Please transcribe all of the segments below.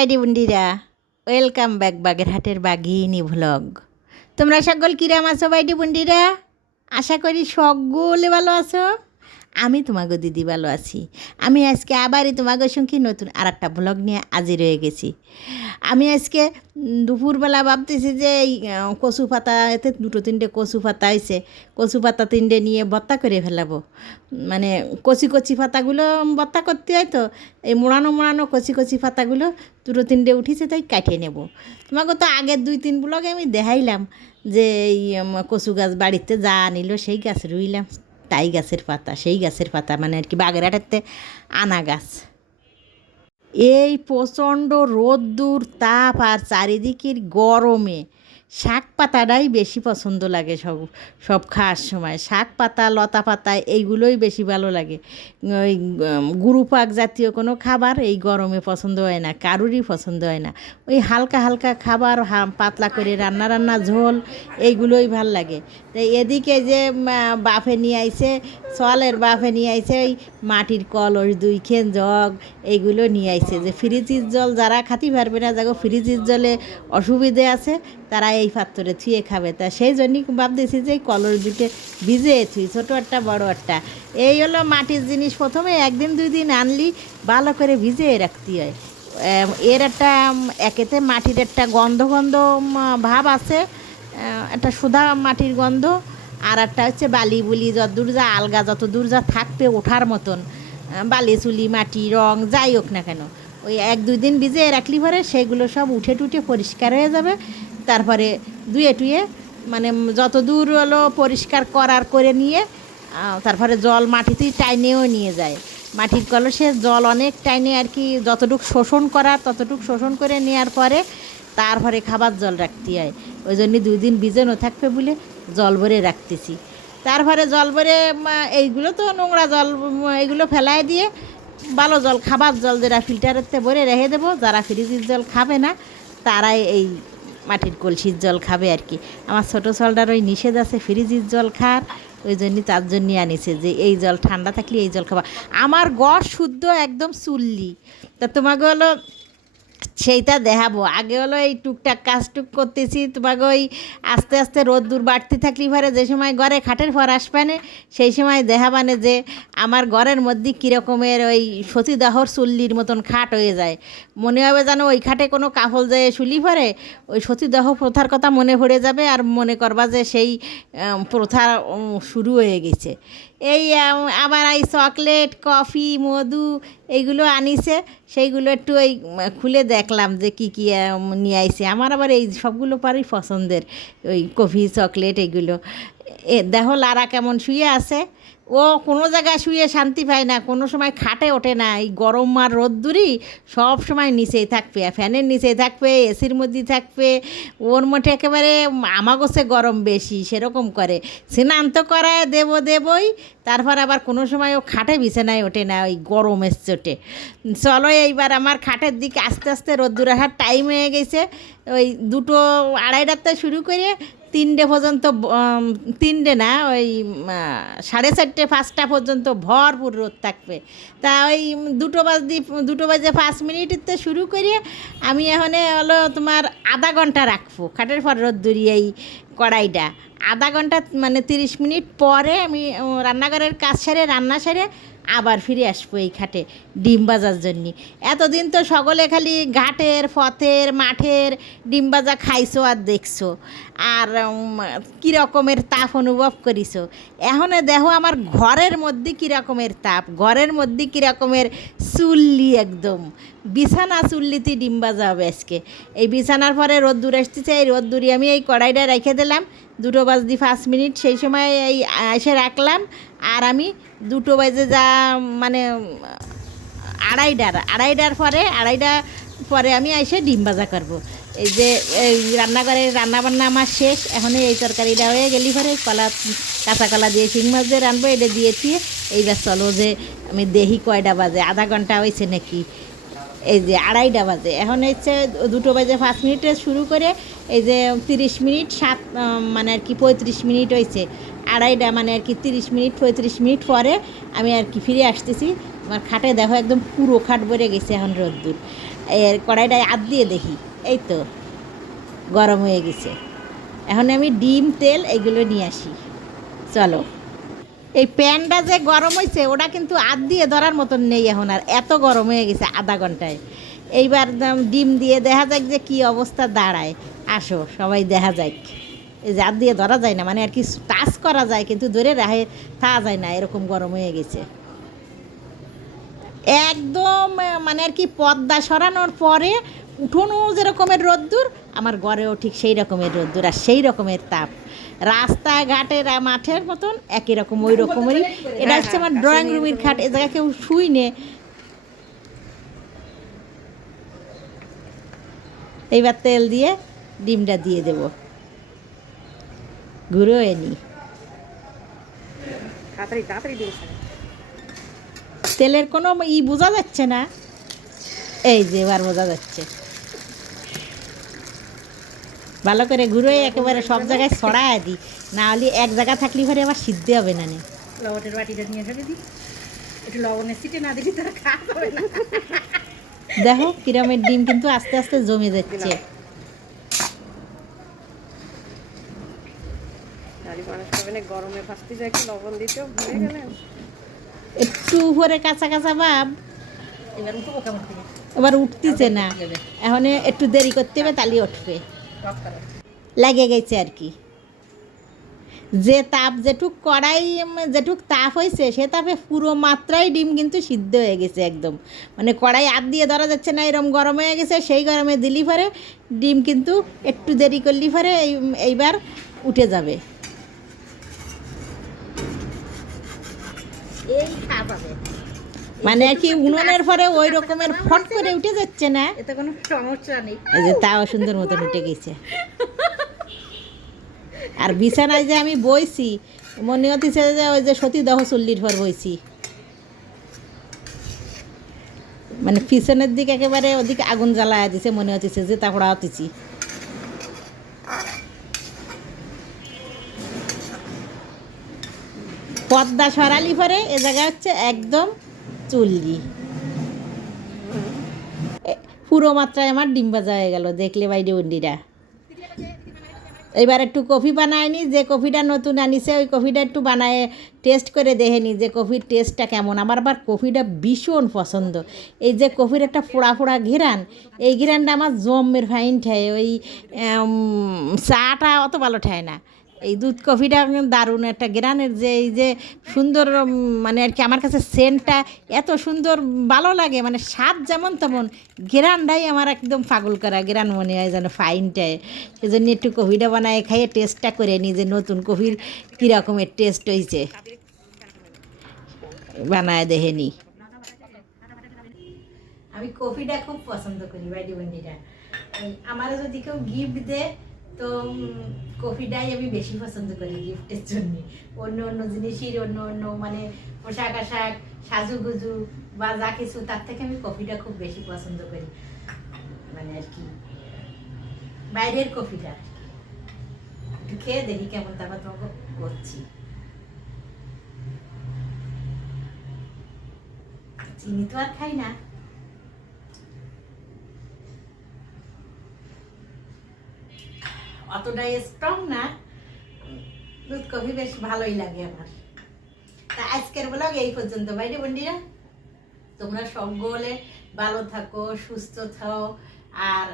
বাইডি বন্ডিরা welcome back বাগেরহাটের বাঘিনী vlog তোমরা সকল কিরাম আছো বাইডি বন্ডিরা আশা করি সকলে ভালো আছো। আমি তোমাকে দিদি ভালো আছি। আমি আজকে আবারই তোমাকে সঙ্গে নতুন আর একটা ব্লগ নিয়ে হাজির রয়ে গেছি। আমি আজকে দুপুরবেলা ভাবতেছি যে এই কচু পাতা এতে দুটো তিনটে কচু পাতা আইছে কচু পাতা তিনটে নিয়ে ভর্তা করে ফেলাবো। মানে কচি কচি পাতাগুলো ভর্তা করতে হয় তো, এই মোড়ানো মোড়ানো কচি কচি পাতাগুলো দুটো তিনটে উঠিছে তাই কাটিয়ে নেব। তোমাকে তো আগের দুই তিন ব্লগে আমি দেখাইলাম যে এই কচু গাছ বাড়িতে যা আনিল সেই গাছ রুইলাম। তাই গাছের পাতা, সেই গাছের পাতা মানে আর কি বাগেরহাটেতে আনা গাছ। এই প্রচণ্ড রোদ্দুর, তাপ আর চারিদিকের গরমে শাক পাতাটাই বেশি পছন্দ লাগে সব সব খাওয়ার সময়। শাক পাতা লতা পাতা এইগুলোই বেশি ভালো লাগে। ওই উম, গুরু পাক জাতীয় কোনো খাবার এই গরমে পছন্দ হয় না কারুরই পছন্দ হয় না। ওই হালকা হালকা খাবার পাতলা করে রান্না রান্না ঝোল এইগুলোই ভালো লাগে। তাই এদিকে যে বাফে নিয়ে আইছে সলের বাফে নিয়ে আইছে ওই মাটির কলস দুই খেন জগ এইগুলো নিয়ে আইছে। যে ফ্রিজের জল যারা খাতি পারবে না যাগো ফ্রিজের জলে অসুবিধে আছে তারা এই পাত্রে থুয়ে খাবে। তা সেই জন্যই ভাবতেছি যে কলর দুটো ভিজে থুই, ছোটো একটা বড় একটা এই হলো মাটির জিনিস। প্রথমে একদিন, দুই দিন আনলি, ভালো করে ভিজিয়ে রাখতে হয়। এর একটা একেতে মাটির একটা গন্ধ গন্ধ ভাব আছে। একটা সুধা মাটির গন্ধ, আর একটা হচ্ছে বালি বুলি, যতদূর যা আলগা যত দূর যা থাকবে ওঠার মতন। বালি চুলি, মাটি, রং, যাই হোক না কেন। ওই এক, দুই দিন ভিজে রাখলি পরে সেগুলো সব উঠে টুটে পরিষ্কার হয়ে যাবে। তারপরে ধুয়ে টুয়ে মানে যত দূর হলো পরিষ্কার করার করে নিয়ে তারপরে জল মাটিতেই টাইনেও নিয়ে যায়। মাটির কলসে জল অনেক টাইনে আর কি, যতটুক শোষণ করার ততটুক শোষণ করে নেওয়ার পরে তারপরে খাবার জল রাখতে হয়। ওই জন্য দুই দিন ভিজানো থাকবে বলে জল ভরে রাখতেছি। তারপরে জল ভরে এইগুলো তো নোংরা জল এইগুলো ফেলায় দিয়ে ভালো জল, খাবার জল যেটা ফিল্টারেতে ভরে রেখে দেবো, যারা ফ্রিজের জল খাবে না, তারাই এই মাটির কলসির জল খাবে আর কি। আমার ছোটো জলটার ওই নিষেধ আছে, ফ্রিজের জল খার, ওই জন্য তার জন্যই আনিছে যে এই জল ঠান্ডা থাকলে এই জল খাবা। আমার গড় শুদ্ধ একদম চুল্লি। তা তোমাকে হলো সেইটা দেখাবো। আগে হলো এই টুকটাক কাজ টুক করতেছি, তোমাকে ওই আস্তে আস্তে রোদ্দুর বাড়তে থাকলি পরে যে সময় ঘরে খাটের পর আসবানে সেই সময় দেখাবানে যে আমার ঘরের মধ্যে কীরকমের ওই সতীদাহর চুল্লির মতন খাট হয়ে যায়। মনে হবে যেন ওই খাটে কোনো কাফল যায় শুলি পরে, ওই সতীদাহ প্রথার কথা মনে পড়ে যাবে আর মনে করবা যে সেই প্রথা শুরু হয়ে গেছে। এই আবার এই চকলেট, কফি, মধু এইগুলো আনিছে। সেইগুলো একটু ওই খুলে দেখলাম যে কি কী নিয়ে আইছে। আমার আবার এই সবগুলো পারই পছন্দের, ওই কফি, চকলেট এইগুলো। এ, দেখো লারা কেমন শুয়ে আছে। ও কোনো জায়গায় শুয়ে শান্তি পায় না, কোনো সময় খাটে ওঠে না। এই গরম আর রোদ্দুরি সব সময় নিচেই থাকবে, ফ্যানের নিচেই থাকবে, এসির মধ্যেই থাকবে। ওর মধ্যে একেবারে আমাগোছে গরম বেশি, সেরকম করে। স্নান তো করায় দেবো দেবই, তারপর আবার কোনো সময় ও খাটে বিছানায় ওঠে না, ওই গরমের চোটে চলো এইবার আমার খাটের দিকে আস্তে আস্তে রোদ্দুর আসার টাইম হয়ে গেছে। ওই দুটো আড়াইটাতে শুরু করে তিনটে পর্যন্ত তিনটে না, ওই সাড়ে চারটে, পাঁচটা পর্যন্ত ভরপুর রোদ থাকবে। তা ওই দুটো বাজে দুটো বাজে পাঁচ মিনিটতে শুরু করে আমি এখন হলো তোমার আধা ঘণ্টা রাখব, খাটের পর রোদ দূরিয়ে এই কড়াইটা। আধা ঘণ্টা মানে তিরিশ মিনিট পরে আমি রান্নাঘরের কাজ সেরে, রান্না সেরে আবার ফিরে আসব এই খাটে ডিম বাজার জন্য। এতদিন তো সকলে খালি ঘাটের, পথের, মাঠের ডিম ভাজা খাইছো আর দেখছ। আর কী রকমের তাপ অনুভব করিছো। এখন দেখো আমার ঘরের মধ্যে কী রকমের তাপ, ঘরের মধ্যে কী রকমের চুল্লি একদম। বিছানা চুল্লিতে ডিম বাজা হবে আজকে। এই বিছানার পরে রোদ্দুর আসতেছে, এই রোদ্দুরি আমি এই কড়াইটা রেখে দিলাম। দুটো বাজদি পাঁচ মিনিট, সেই সময় এই এসে রাখলাম। আর আমি দুটো বাজে যা মানে আড়াইটার আড়াইটার পরে আড়াইটা পরে আমি এসে ডিম ভাজা করব। এই যে রান্নাঘরে রান্না বান্না আমার শেষ এখন এই তরকারিটা হয়ে গেলি পরে, কলা কাঁচা কলা দিয়ে শিং মাছ দিয়ে রানবো এটা দিয়েছি এইবার চলো যে, আমি দেহি কয়টা বাজে, আধা ঘণ্টা হয়েছে নাকি। এই যে আড়াইটা বাজে। এখন হচ্ছে দুটো বাজে পাঁচ মিনিটে শুরু করে এই যে তিরিশ মিনিট, সাত মানে আর কি পঁয়ত্রিশ মিনিট হয়েছে। আড়াইটা মানে আর কি তিরিশ মিনিট, পঁয়ত্রিশ মিনিট পরে আমি আর কি ফিরে আসতেছি। আমার খাটে দেখো একদম পুরো খাট ভরে গেছে এখন রোদ্দুর। এর কড়াইটায় আদ দিয়ে দেখি। এই তো, গরম হয়ে গেছে। এখন আমি ডিম, তেল এইগুলো নিয়ে আসি। চলো। এই প্যানটা যে গরম হয়েছে ওটা কিন্তু আদ দিয়ে ধরার মতন নেই এখন আর। এত গরম হয়ে গেছে আধা ঘন্টায়। এইবার ডিম দিয়ে দেখা যাক যে কি অবস্থা দাঁড়ায়। আসো, সবাই দেখা যাক। এই যে আদ দিয়ে ধরা যায় না মানে আর কি টাচ করা যায়, কিন্তু ধরে রাহে থাকা যায় না, এরকম গরম হয়ে গেছে। একদম মানে আর কি পর্দা সরানোর পরে উঠোনও যেরকমের রোদ্দুর, আমার ঘরেও ঠিক সেই রকমের রোদ্দুর আর সেই রকমের তাপ। রাস্তাঘাটের মাঠের মতন একই রকম ওই রকমেরই। এটা হচ্ছে আমার ড্রয়িং রুমের খাট এ জায়গায় কেউ শুই নে। এইবার তেল দিয়ে ডিমটা দিয়ে দেব। ঘুরে এনি। তেলের কোনো ই বোঝা যাচ্ছে না। এই যে এবার বোঝা যাচ্ছে। ভালো করে ঘুরে একেবারে সব জায়গায় ছড়ায় দিই না হলে এক জায়গা থাকলে পরে আবার সিদ্ধ হবে না। লবণের বাটিটা নিয়ে একটু লবণের সিটে না দিলি তার খাওয়া হবে না। দেখো কিরমের ডিম কিন্তু আস্তে আস্তে জমে যাচ্ছে। ডালি মানুষ খাবে না গরমে যায় একটু লবণ দিতেও ভুলে গেলেন একটু উপরে কাঁচা কাঁচা ভাব। এবার উঠতেছে না। এখন একটু দেরি করতে হবে তাহলে উঠবে। লাগে গেছে আর কি। যে তাপ যেটুক কড়াই যেটুক তাপ হয়েছে সে তাপে পুরো মাত্রায় ডিম কিন্তু সিদ্ধ হয়ে গেছে একদম। মানে কড়াই হাত দিয়ে ধরা যাচ্ছে না, এরম গরম হয়ে গেছে, সেই গরমে দিলি পরে ডিম কিন্তু একটু দেরি করলি পরে এই, এইবার উঠে যাবে। এই খাওয়া পাবে মানে কি উনুনের পরে ওই রকমের ফট করে উঠে যাচ্ছে না? এতে কোনো সমস্যা নেই। এই যে তাও সুন্দর মতন উঠে গেছে। আর বিছানায় যে আমি বইছি মনে হতেছে যে ওই যে সতী দহ চল্লির পর বইছি। মানে পিছনের দিকে একেবারে ওদিকে আগুন জ্বালায় দিছে মনে হতেছে যে তারপর হতেছি পদ্মা সরালি পরে এ জায়গা হচ্ছে একদম চুল্লি। পুরো মাত্রায় আমার ডিম ভাজা হয়ে গেল, দেখলে বাইরে বন্ডিরা এবার একটু কফি বানায়নি যে কফিটা নতুন আনিছে, ওই কফিটা একটু বানায় টেস্ট করে দেখেনি যে কফির টেস্টটা কেমন। আমার আবার কফিটা ভীষণ পছন্দ। এই যে কফির একটা ফোড়া ফোড়া ঘেরান, এই ঘেরানটা আমার জমের ফাইন ঠায়, ওই চাটা অত ভালো ঠায় না। এই দুধ কফিটা দারুণ একটা গ্রানের যে এই যে সুন্দর মানে আর কি আমার কাছে সেন্টটা এত সুন্দর, ভালো লাগে। মানে স্বাদ যেমন তেমন, গ্রানটাই আমার একদম পাগল করা, গ্রান মনে হয় যেন ফাইনটায় সেজন্য একটু কফিটা বানায় খাইয়ে টেস্টটা করে নিই যে নতুন কফির কীরকমের টেস্ট হয়েছে বানায় দেখে নি। আমি কফিটা খুব পছন্দ করি বাইডি বন্ডিটা আমার যদি কেউ গিফট দেয় তো কফিটাই আমি বেশি পছন্দ করি গিফটের জন্য। অন্য অন্য জিনিসের, অন্য অন্য মানে পোশাক আশাক, সাজুগুজু বা যা কিছু, তার থেকে আমি কফিটা খুব বেশি পছন্দ করি। মানে আর কি। বাইরের কফিটা একটু খেয়ে দেখি কেমন তারপর তোমাকে করছি চিনি তো আর খাই না। অতটাই স্ট্রং না। দুধ, কফি বেশ ভালোই লাগে আমার। তা আজকের ব্লগ এই পর্যন্ত। বাইরে বন্ডিরা তোমরা সকলে ভালো থাকো, সুস্থ থাকো আর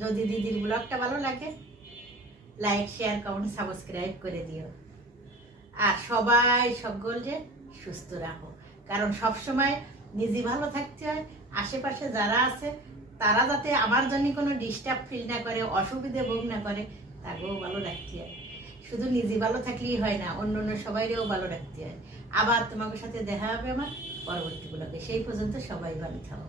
যদি দিদির ব্লগটা ভালো লাগে লাইক শেয়ার কমেন্ট সাবস্ক্রাইব করে দিও। আর সবাই সকলকে সুস্থ রাখো। কারণ সবসময় নিজে ভালো থাকতে হয়, আশেপাশে যারা আছে তারা যাতে আমার জন্য কোনো ডিস্টার্ব ফিল না করে, অসুবিধে ভোগ না করে, তাকেও ভালো রাখতে হয়। শুধু নিজে ভালো থাকলেই হয় না, অন্য অন্য সবাইরেও ভালো রাখতে হয়। আবার তোমাকে সাথে দেখা হবে আমার পরবর্তী সেই পর্যন্ত সবাই ভালো থাকো।